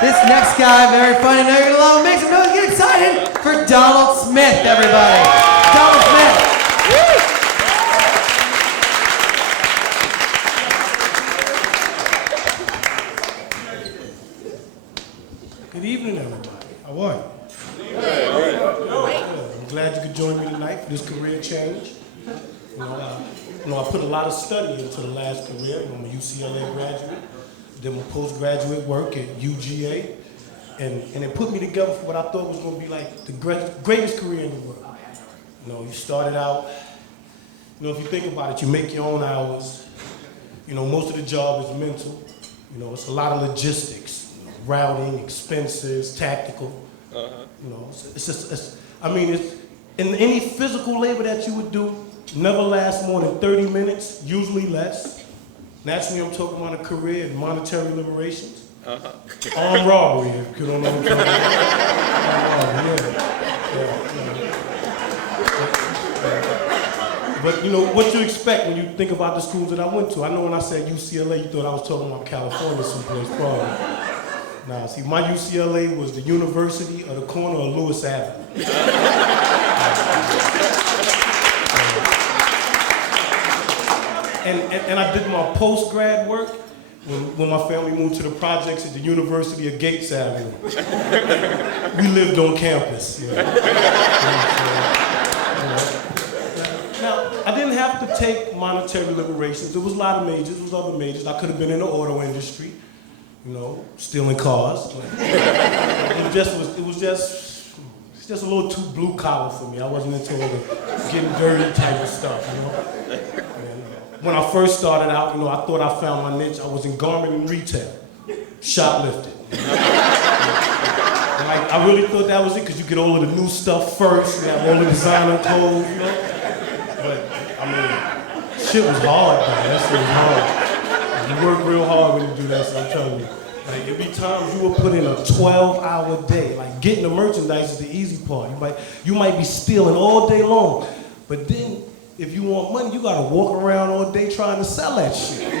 This next guy, very funny. Now you're gonna love him. Make some noise. Get excited for Donald Smith, everybody. Donald Smith. Woo! Good evening, everybody. How are you? I'm glad you could join me tonight for this career change. I put a lot of study into the last career. I'm a UCLA graduate, did my postgraduate work at UGA, and it put me together for what I thought was going to be like the greatest career in the world. You started out, if you think about it, you make your own hours. Most of the job is mental. It's a lot of logistics. Routing, expenses, tactical. It's in any physical labor that you would do, never lasts more than 30 minutes, usually less. Naturally, I'm talking about a career in monetary liberations. Armed robbery, if you don't know what I'm talking about. But what you expect when you think about the schools that I went to. I know when I said UCLA, you thought I was talking about California someplace, probably. Nah, see, my UCLA was the University of the corner of Lewis Avenue. And I did my post-grad work when my family moved to the projects at the University of Gates Avenue. We lived on campus. Now, I didn't have to take monetary liberations. There was a lot of majors, there was other majors. I could have been in the auto industry. Stealing cars. It was just a little too blue collar for me. I wasn't into all the getting dirty type of stuff, When I first started out, I thought I found my niche. I was in garment and retail, shoplifting. I really thought that was it, because you get all of the new stuff first, you have all the designer clothes, But, shit was hard, man. That shit was hard. You work real hard when you do that, so I'm telling you. There'd be times you would put in a 12-hour day. Getting the merchandise is the easy part. You might be stealing all day long, but then if you want money, you gotta walk around all day trying to sell that shit.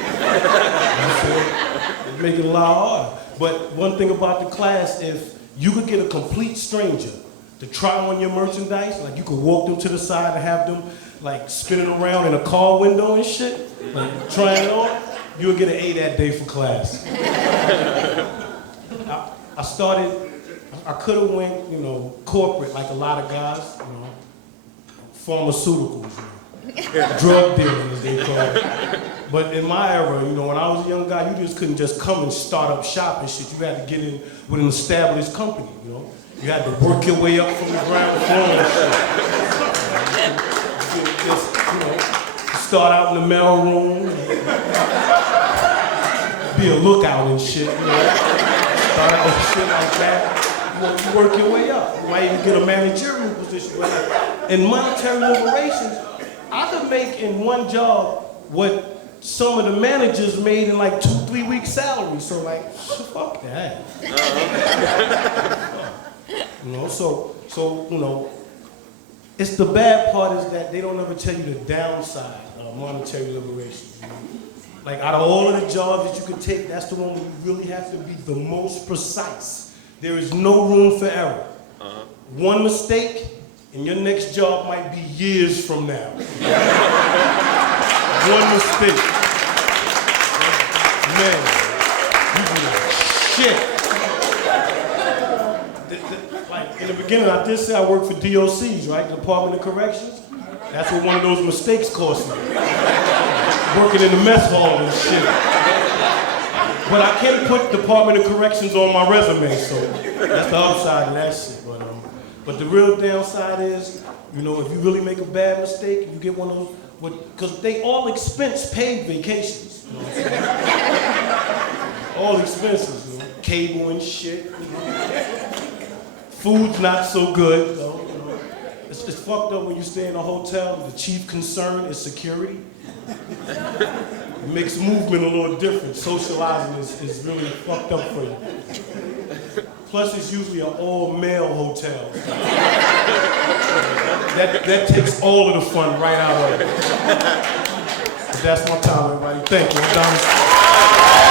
It's making it a lot harder. But one thing about the class, if you could get a complete stranger to try on your merchandise, you could walk them to the side and have them spinning around in a car window and shit, trying it on. You would get an A that day for class. I could have went, corporate like a lot of guys, pharmaceuticals, drug dealing as they call it. But in my era, when I was a young guy, you just couldn't just come and start up shop and shit. You had to get in with an established company, You had to work your way up from the ground floor and shit. Just, start out in the mailroom. Be a lookout and shit, Start out with shit like that. You work your way up. You might even get a managerial position. In monetary liberations, I could make in one job what some of the managers made in 2-3 weeks salary. So fuck that. It's the bad part is that they don't ever tell you the downside of monetary liberation. Out of all of the jobs that you could take, that's the one where you really have to be the most precise. There is no room for error. One mistake, and your next job might be years from now. One mistake. Man, you be shit. In the beginning, I did say I worked for DOCs, right? The Department of Corrections. That's what one of those mistakes cost me. Working in the mess hall and shit. But I can't put Department of Corrections on my resume, so that's the upside of that shit. But the real downside is, if you really make a bad mistake, you get one of those, because they all expense paid vacations. All expenses, cable and shit. Food's not so good, It's fucked up when you stay in a hotel, the chief concern is security. It makes movement a little different. Socializing is really fucked up for you. Plus, it's usually an all-male hotel. That takes all of the fun right out of it. But that's my time, everybody. Thank you. I'm Donald.